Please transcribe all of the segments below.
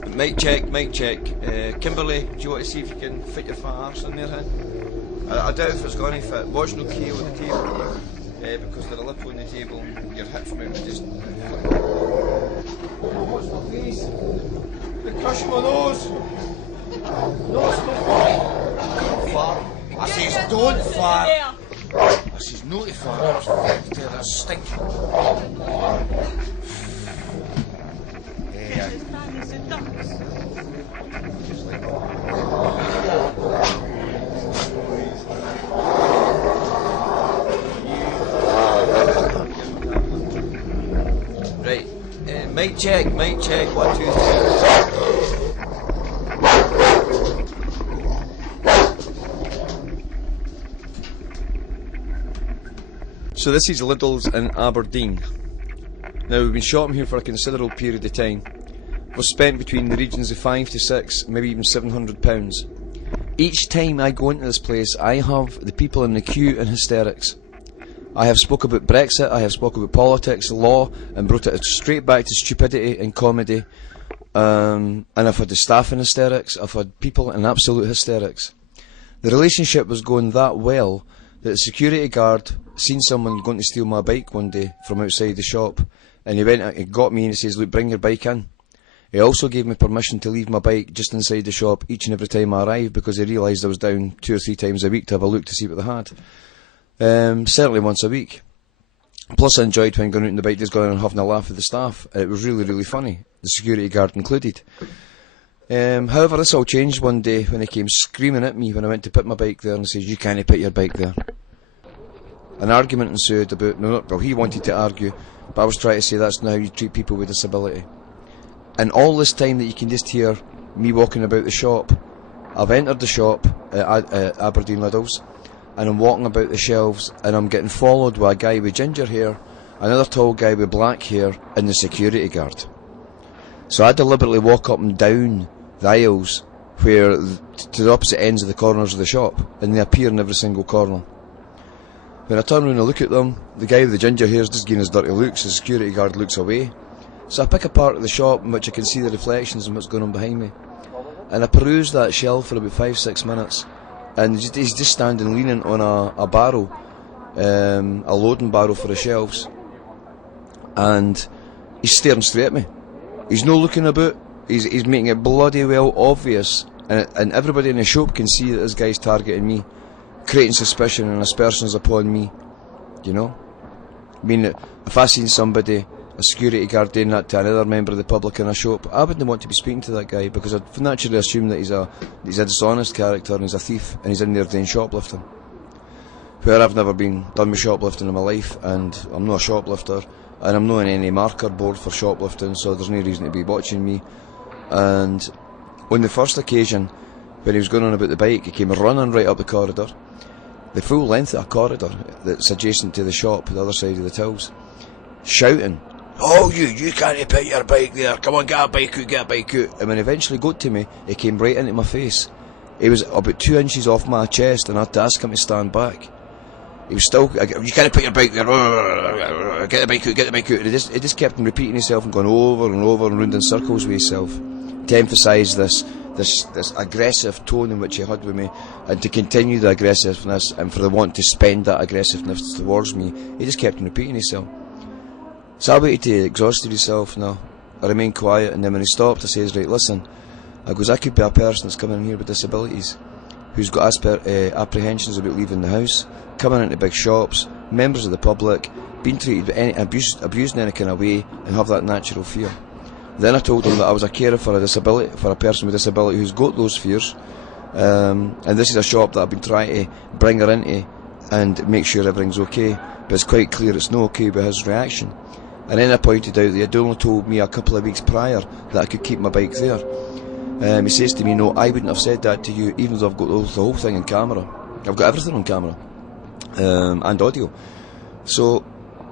Mic check, mic check. Kimberly, do you want to see if you can fit your fat arse in there, huh? I doubt if it's going to fit. Watch no key on the table, because there's a lip on the table and your hip from it would just... Watch my face. You're crushing my nose. No, it's not fart. Don't fart. I says don't fart. I says no to fart. That's stinking. Yeah. Right, mic check, 1, 2, 3. So this is Lidl's in Aberdeen. Now we've been shopping here for a considerable period of time. We've spent between the regions of £5 to £6, maybe even £700. Each time I go into this place, I have the people in the queue in hysterics. I have spoke about Brexit, I have spoke about politics, law, and brought it straight back to stupidity and comedy. And I've had the staff in hysterics, I've had people in absolute hysterics. The relationship was going that well that the security guard seen someone going to steal my bike one day from outside the shop, and he went and got me and he says, look, bring your bike in. He also gave me permission to leave my bike just inside the shop each and every time I arrived, because he realised I was down 2 or 3 times a week to have a look to see what they had. Certainly once a week. Plus I enjoyed when going out on the bike just going and having a laugh with the staff. It was really, really funny, the security guard included. However, this all changed one day when he came screaming at me when I went to put my bike there and says, you can't put your bike there. An argument ensued about, well, he wanted to argue, but I was trying to say that's not how you treat people with disability. And all this time that you can just hear me walking about the shop, I've entered the shop at Aberdeen Lidl's, and I'm walking about the shelves, and I'm getting followed by a guy with ginger hair, another tall guy with black hair, and the security guard. So I deliberately walk up and down the aisles where to the opposite ends of the corners of the shop, and they appear in every single corner. When I turn around and look at them, the guy with the ginger hair is just giving his dirty looks, the security guard looks away. So I pick a part of the shop in which I can see the reflections and what's going on behind me. And I peruse that shelf for about 5-6 minutes, and he's just standing leaning on a barrel, a loading barrel for the shelves. And he's staring straight at me. He's no looking about, he's making it bloody well obvious, and everybody in the shop can see that this guy's targeting me, creating suspicion and aspersions upon me, you know. I mean, if I seen somebody, a security guard, doing that to another member of the public in a shop, I wouldn't want to be speaking to that guy, because I'd naturally assume that he's a dishonest character and he's a thief and he's in there doing shoplifting. Where I've never done with shoplifting in my life, and I'm not a shoplifter, and I'm not on any marker board for shoplifting, so there's no reason to be watching me. And on the first occasion, when he was going on about the bike, he came running right up the corridor, the full length of a corridor that's adjacent to the shop, the other side of the tills, shouting, "Oh, you can't put your bike there, come on, get a bike out. And when he eventually got to me, he came right into my face. He was about 2 inches off my chest, and I had to ask him to stand back. He was still, you can't put your bike there, get the bike out. He just kept on repeating himself and going over and over and round in circles with himself, to emphasise this aggressive tone in which he had with me, and to continue the aggressiveness, and for the want to spend that aggressiveness towards me, he just kept on repeating himself. So I waited till he exhausted himself. Now I remained quiet, and then when he stopped, I says, right, listen, I goes, I could be a person that's coming in here with disabilities, who's got apprehensions about leaving the house, coming into big shops, members of the public, being treated abused in any kind of way, and have that natural fear. Then I told him that I was a carer for a person with disability who's got those fears, and this is a shop that I've been trying to bring her into and make sure everything's okay, but it's quite clear it's not okay with his reaction. And then I pointed out that he'd only told me a couple of weeks prior that I could keep my bike there. He says to me, no, I wouldn't have said that to you, even though I've got the whole thing on camera. I've got everything on camera, and audio. So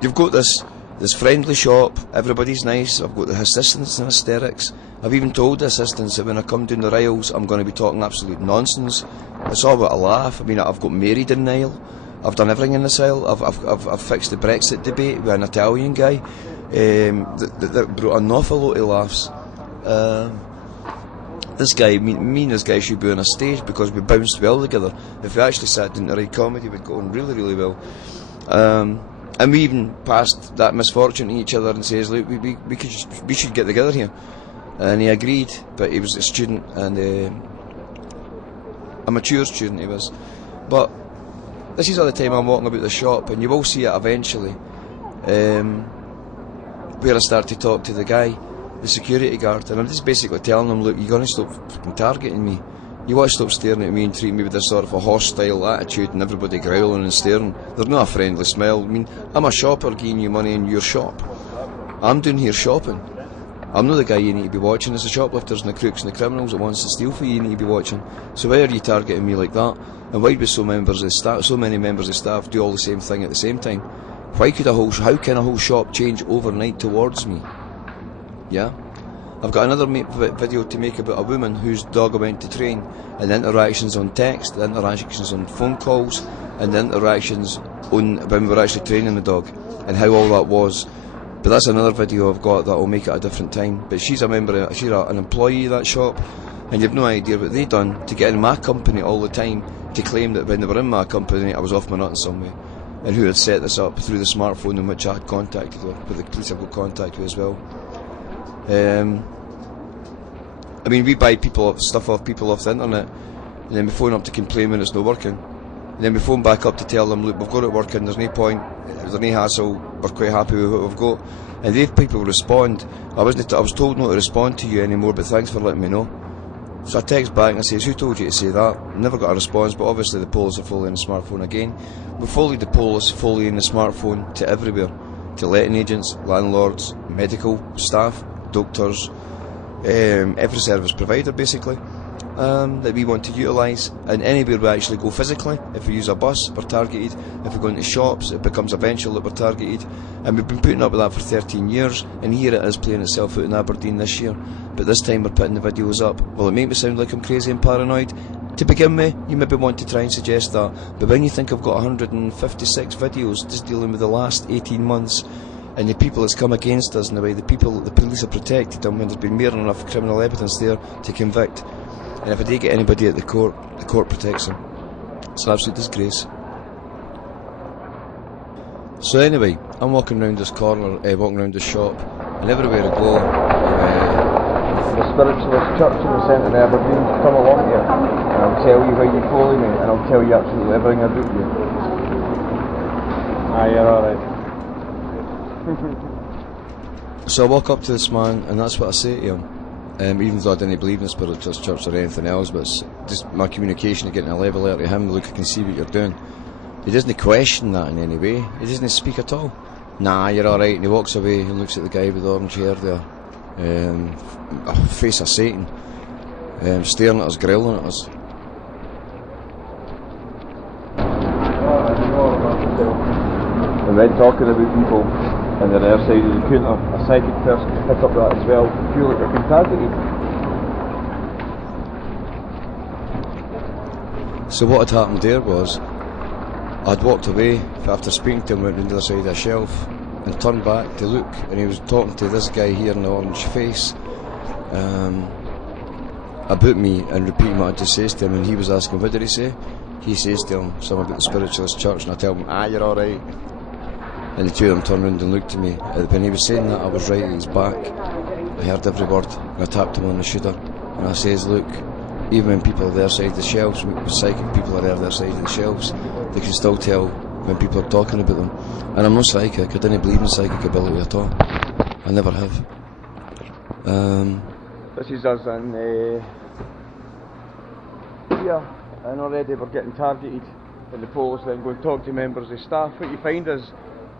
you've got this friendly shop, everybody's nice, I've got the assistants in hysterics. I've even told the assistants that when I come down the aisles, I'm going to be talking absolute nonsense. It's all about a laugh. I mean, I've got Mary in the aisle, I've done everything in this aisle. I've fixed the Brexit debate with an Italian guy that brought an awful lot of laughs. This guy, me and this guy should be on a stage because we bounced well together. If we actually sat down to write comedy, we'd go on really, really well. And we even passed that misfortune to each other and says, look, we should get together here. And he agreed, but he was a student, and a mature student he was. But this is all the time I'm walking about the shop, and you will see it eventually, where I start to talk to the guy, the security guard, and I'm just basically telling him, look, you're going to stop fucking targeting me. You want to stop staring at me and treating me with this sort of a hostile attitude and everybody growling and staring. There's not a friendly smile. I mean, I'm a shopper giving you money in your shop. I'm doing here shopping. I'm not the guy you need to be watching. It's the shoplifters and the crooks and the criminals that wants to steal for you need to be watching. So why are you targeting me like that? And why do so many members of staff do all the same thing at the same time? How can a whole shop change overnight towards me? Yeah? I've got another video to make about a woman whose dog I went to train, and the interactions on text, the interactions on phone calls, and the interactions when we were actually training the dog, and how all that was. But that's another video I've got that will make it a different time. But she's an employee of that shop, and you've no idea what they done to get in my company all the time to claim that when they were in my company I was off my nut in some way, and who had set this up through the smartphone in which I had contacted her, with the police I've got contact with as well. I mean, we buy stuff off people off the internet, and then we phone up to complain when it's not working, and then we phone back up to tell them, look, we've got it working, there's no point, there's no hassle, we're quite happy with what we've got. And they people respond, I was told not to respond to you anymore, but thanks for letting me know. So I text back and I say, who told you to say that? Never got a response, but obviously the police are fully in the smartphone again. We followed the police fully in the smartphone to everywhere, to letting agents, landlords, medical staff, doctors, every service provider basically, that we want to utilise, and anywhere we actually go physically. If we use a bus, we're targeted. If we go into shops, it becomes eventual that we're targeted, and we've been putting up with that for 13 years, and here it is playing itself out in Aberdeen this year. But this time we're putting the videos up. Will it make me sound like I'm crazy and paranoid? To begin with, you maybe want to try and suggest that, but when you think I've got 156 videos just dealing with the last 18 months, and the people that's come against us, in the way the police have protected them when there's been more than enough criminal evidence there to convict. And if I do get anybody at the court protects them. It's an absolute disgrace. So anyway, I'm walking around this corner, walking around the shop, and everywhere I go, the spiritualist church in the centre of Aberdeen, come along here, and I'll tell you why you follow me, and I'll tell you absolutely everything about you. Ah, you're alright. So I walk up to this man, and that's what I say to him. Even though I didn't believe in the spiritualist church or anything else, but it's just my communication to getting a level out of him. Look, I can see what you're doing. He doesn't question that in any way. He doesn't speak at all. Nah, you're alright. And he walks away and looks at the guy with the orange hair there, a face of Satan, staring at us, growling at us. And then talking about people on the other side of the counter, a psychic person can pick up that as well, feel like they're being targeted. So what had happened there was, I'd walked away after speaking to him, went round the other side of the shelf and turned back to look, and he was talking to this guy here in the orange face about me and repeating what I just says to him, and he was asking, what did he say? He says to him something about the spiritualist church, and I tell him, you're alright. And the two of them turned round and looked at me. When he was saying that, I was right at his back. I heard every word, and I tapped him on the shoulder, and I says, look, even when people are their side of the shelves, when psychic people are their side of the shelves, they can still tell when people are talking about them. And I'm not psychic, I didn't believe in psychic ability at all. I never have. This is us in here, and already we're getting targeted, and the police then go and talk to members of staff. What you find is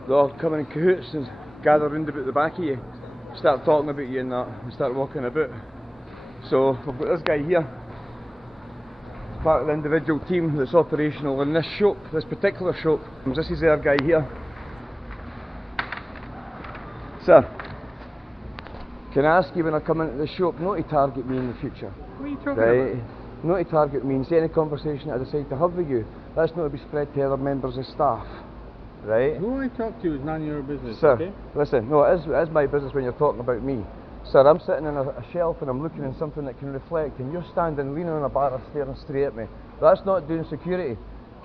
they all come in cahoots and gather round about the back of you, start talking about you and that, and start walking about. So we've got this guy here, part of the individual team that's operational in this shop, this particular shop. This is our guy here. Sir, can I ask you when I come into the shop not to target me in the future? What are you talking about? Not to target me, and say any conversation I decide to have with you, that's not to be spread to other members of staff. Right? Who I talk to is none of your business, Sir, okay? listen, no, it is my business when you're talking about me. Sir, I'm sitting on a shelf and I'm looking in something that can reflect, and you're standing leaning on a bar staring straight at me. That's not doing security.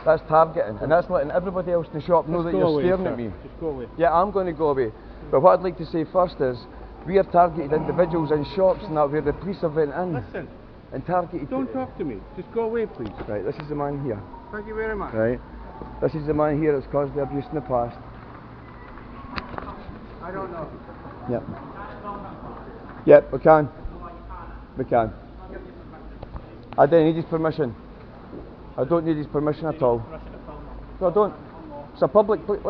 That's targeting, and that's letting everybody else in the shop know that you're staring at me. Just go away. Yeah, I'm going to go away. But what I'd like to say first is, we are targeted individuals in shops and that where the police have went in. Listen. And targeted. Don't talk to me. Just go away, please. Right, this is the man here. Thank you very much. Right. This is the man here that's caused the abuse in the past. I don't know. Yep. Yep, we can. We can. I don't need his permission. I don't need his permission at all. No, I don't. It's a public place.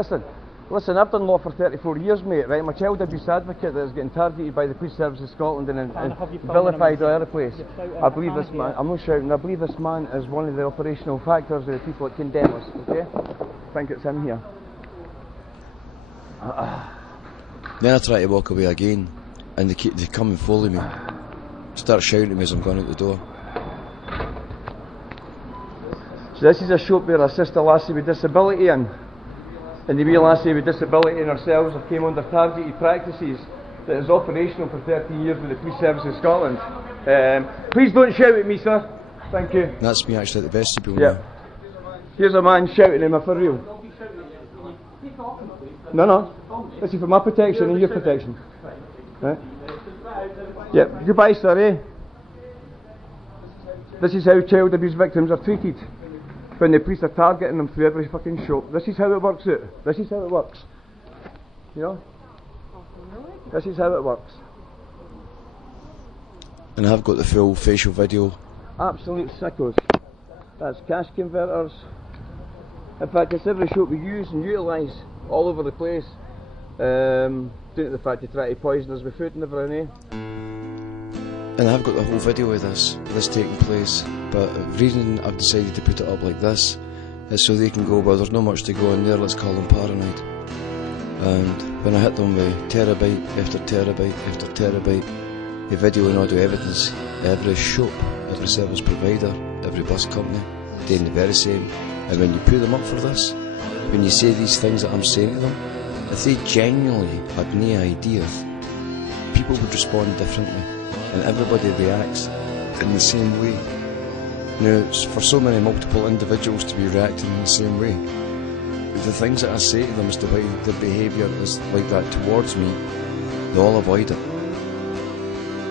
Listen, I've done law for 34 years, mate, right? I'm a child abuse advocate that is getting targeted by the Police Service of Scotland and vilified all over the place. I believe this man, I'm not shouting, I believe this man is one of the operational factors of the people that condemn us, okay? I think it's him here. Then I try to walk away again, and they come and follow me, start shouting at me as I'm going out the door. So this is a shop where I assist a lassie with disability in. And the wee lassie with disability and ourselves have came under targeted practices that is operational for 13 years with the Police Service of Scotland. Please don't shout at me, sir. Thank you. That's me actually at the vestibule Yeah. now. Here's a man shouting at me for real. No. This is for my protection and your protection. Right? Yeah. Goodbye, sir, eh? This is how child abuse victims are treated when the police are targeting them through every fucking shop. This is how it works out. This is how it works. You know? This is how it works. And I've got the full facial video. Absolute sickos. That's cash converters. In fact, it's every shop we use and utilise all over the place. Due to the fact they try to poison us with food and everything, eh? And I've got the whole video of this taking place, but the reason I've decided to put it up like this is so they can go, well, there's not much to go in there, let's call them paranoid. And when I hit them with terabyte after terabyte after terabyte of video and audio evidence, every shop, every service provider, every bus company, doing the very same. And when you put them up for this, when you say these things that I'm saying to them, if they genuinely had no idea, people would respond differently. And everybody reacts in the same way. Now, for so many multiple individuals to be reacting in the same way, the things that I say to them as to why their behaviour is like that towards me, they all avoid it.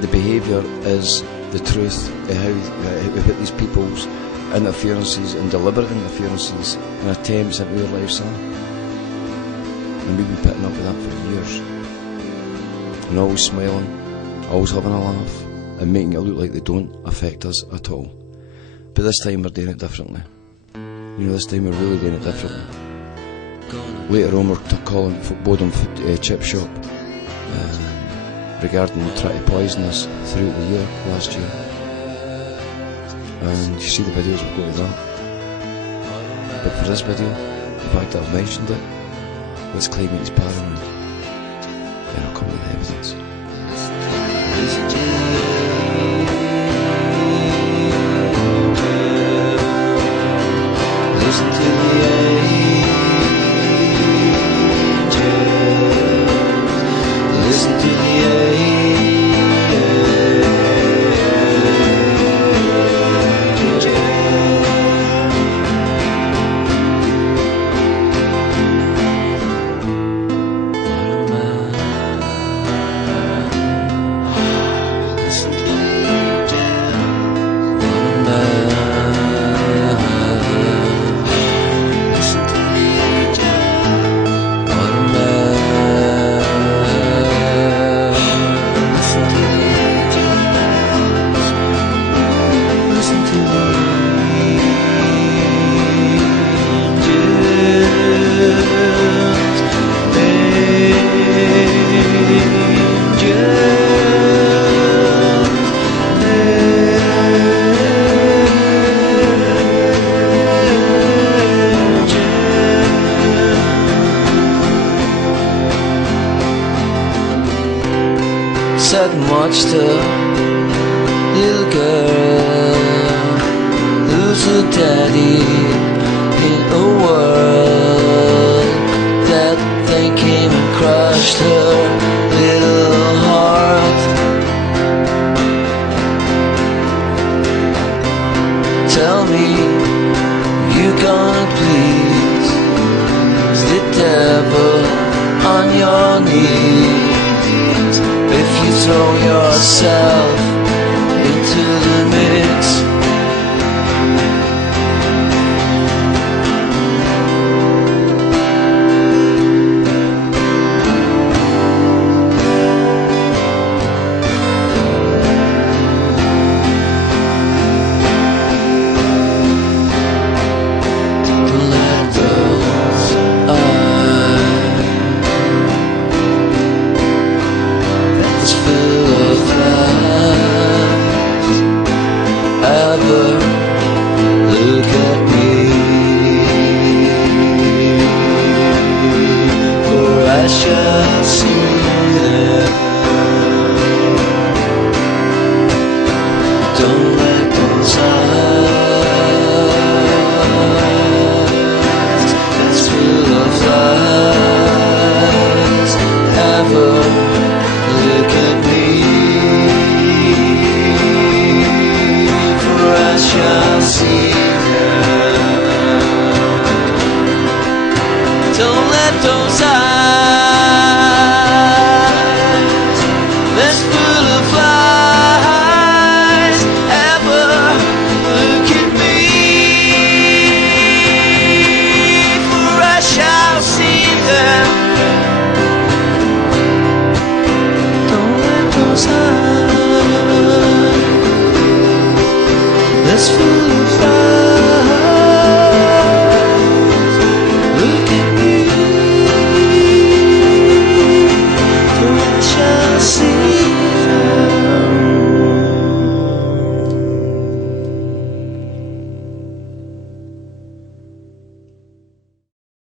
The behaviour is the truth of how these people's interferences and deliberate interferences and attempts into their lives are. And we've been putting up with that for years. And always smiling, always having a laugh, and making it look like they don't affect us at all. But this time we're doing it differently. You know, this time we're really doing it differently. Later on we're calling Bodom Chip Shop regarding trying to poison us throughout the year, last year. And you see the videos, we'll go to that. But for this video, the fact that I've mentioned it, let's claim he's paranoid. Then I'll come with the evidence. Listen to the angels. Listen to the angels. Sat and watched a little girl lose her daddy in a world that thing came and crushed her little heart. control yourself.